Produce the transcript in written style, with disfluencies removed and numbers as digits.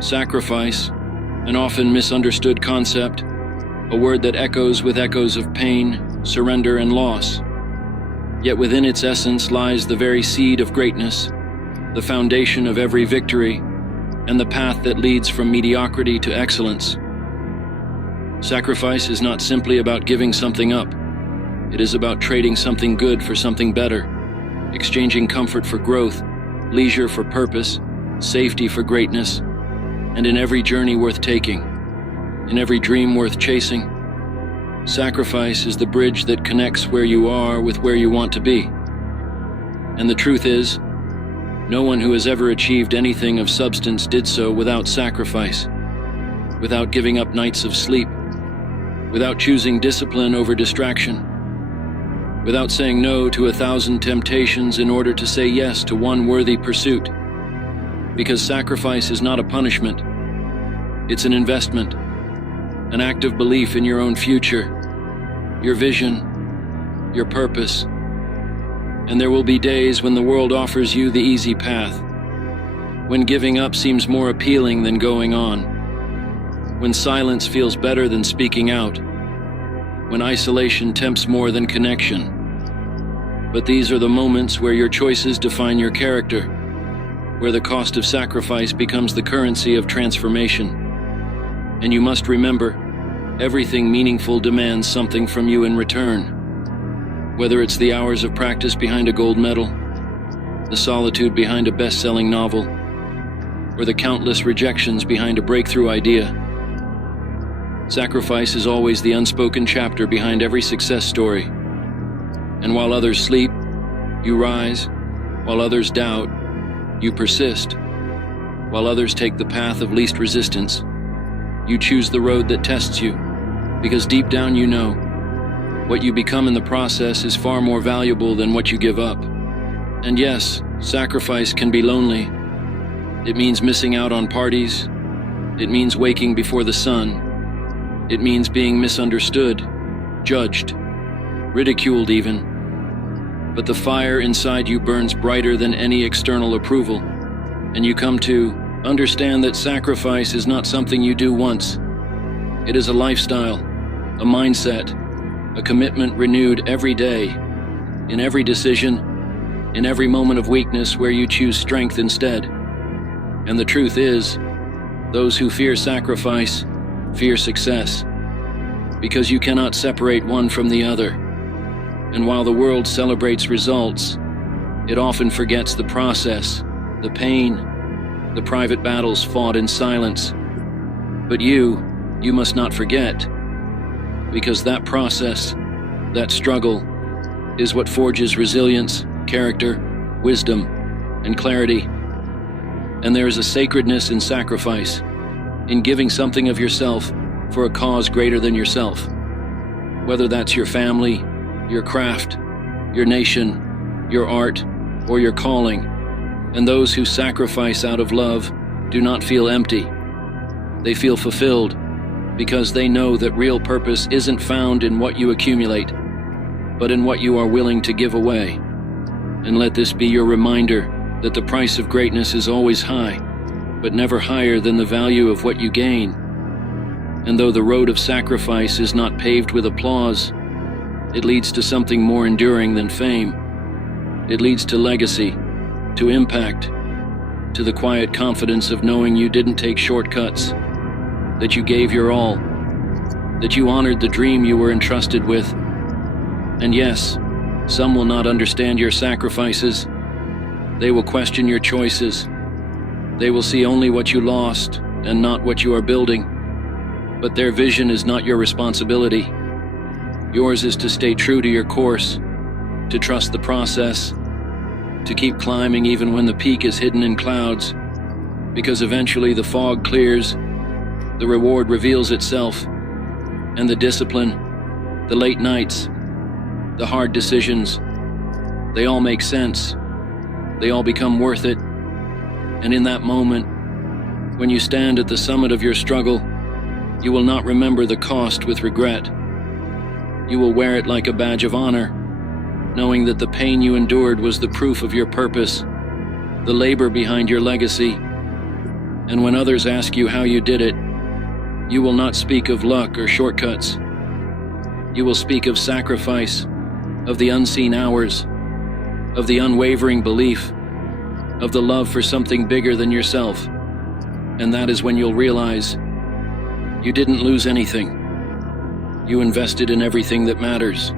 Sacrifice, an often misunderstood concept, a word that echoes with echoes of pain, surrender, and loss. Yet within its essence lies the very seed of greatness, the foundation of every victory, and the path that leads from mediocrity to excellence. Sacrifice is not simply about giving something up. It is about trading something good for something better, exchanging comfort for growth, leisure for purpose, safety for greatness, and in every journey worth taking, in every dream worth chasing, sacrifice is the bridge that connects where you are with where you want to be. And the truth is, no one who has ever achieved anything of substance did so without sacrifice, without giving up nights of sleep, without choosing discipline over distraction, without saying no to 1,000 temptations in order to say yes to one worthy pursuit. Because sacrifice is not a punishment, it's an investment, an act of belief in your own future, your vision, your purpose. And there will be days when the world offers you the easy path, when giving up seems more appealing than going on, when silence feels better than speaking out, when isolation tempts more than connection. But these are the moments where your choices define your character, where the cost of sacrifice becomes the currency of transformation. And you must remember, everything meaningful demands something from you in return. Whether it's the hours of practice behind a gold medal, the solitude behind a best-selling novel, or the countless rejections behind a breakthrough idea. Sacrifice is always the unspoken chapter behind every success story. And while others sleep, you rise. While others doubt, you persist. While others take the path of least resistance, you choose the road that tests you, because deep down you know, what you become in the process is far more valuable than what you give up. And yes, sacrifice can be lonely. It means missing out on parties. It means waking before the sun. It means being misunderstood, judged, ridiculed even. But the fire inside you burns brighter than any external approval, and you come to understand that sacrifice is not something you do once. It is a lifestyle, a mindset, a commitment renewed every day, in every decision, in every moment of weakness where you choose strength instead. And the truth is, those who fear sacrifice fear success, because you cannot separate one from the other. And while the world celebrates results, it often forgets the process, the pain, the private battles fought in silence. But you must not forget, because that process, that struggle, is what forges resilience, character, wisdom, and clarity. And there is a sacredness in sacrifice, in giving something of yourself for a cause greater than yourself. Whether that's your family, your craft, your nation, your art, or your calling. And those who sacrifice out of love do not feel empty. They feel fulfilled, because they know that real purpose isn't found in what you accumulate, but in what you are willing to give away. And let this be your reminder that the price of greatness is always high, but never higher than the value of what you gain. And though the road of sacrifice is not paved with applause, it leads to something more enduring than fame. It leads to legacy, to impact, to the quiet confidence of knowing you didn't take shortcuts, that you gave your all, that you honored the dream you were entrusted with. And yes, some will not understand your sacrifices. They will question your choices. They will see only what you lost and not what you are building. But their vision is not your responsibility. Yours is to stay true to your course, to trust the process, to keep climbing even when the peak is hidden in clouds, because eventually the fog clears, the reward reveals itself, and the discipline, the late nights, the hard decisions, they all make sense. They all become worth it. And in that moment, when you stand at the summit of your struggle, you will not remember the cost with regret. You will wear it like a badge of honor, knowing that the pain you endured was the proof of your purpose, the labor behind your legacy, And when others ask you how you did it, you will not speak of luck or shortcuts. You will speak of sacrifice, of the unseen hours, of the unwavering belief, of the love for something bigger than yourself. And that is when you'll realize you didn't lose anything. You invested in everything that matters.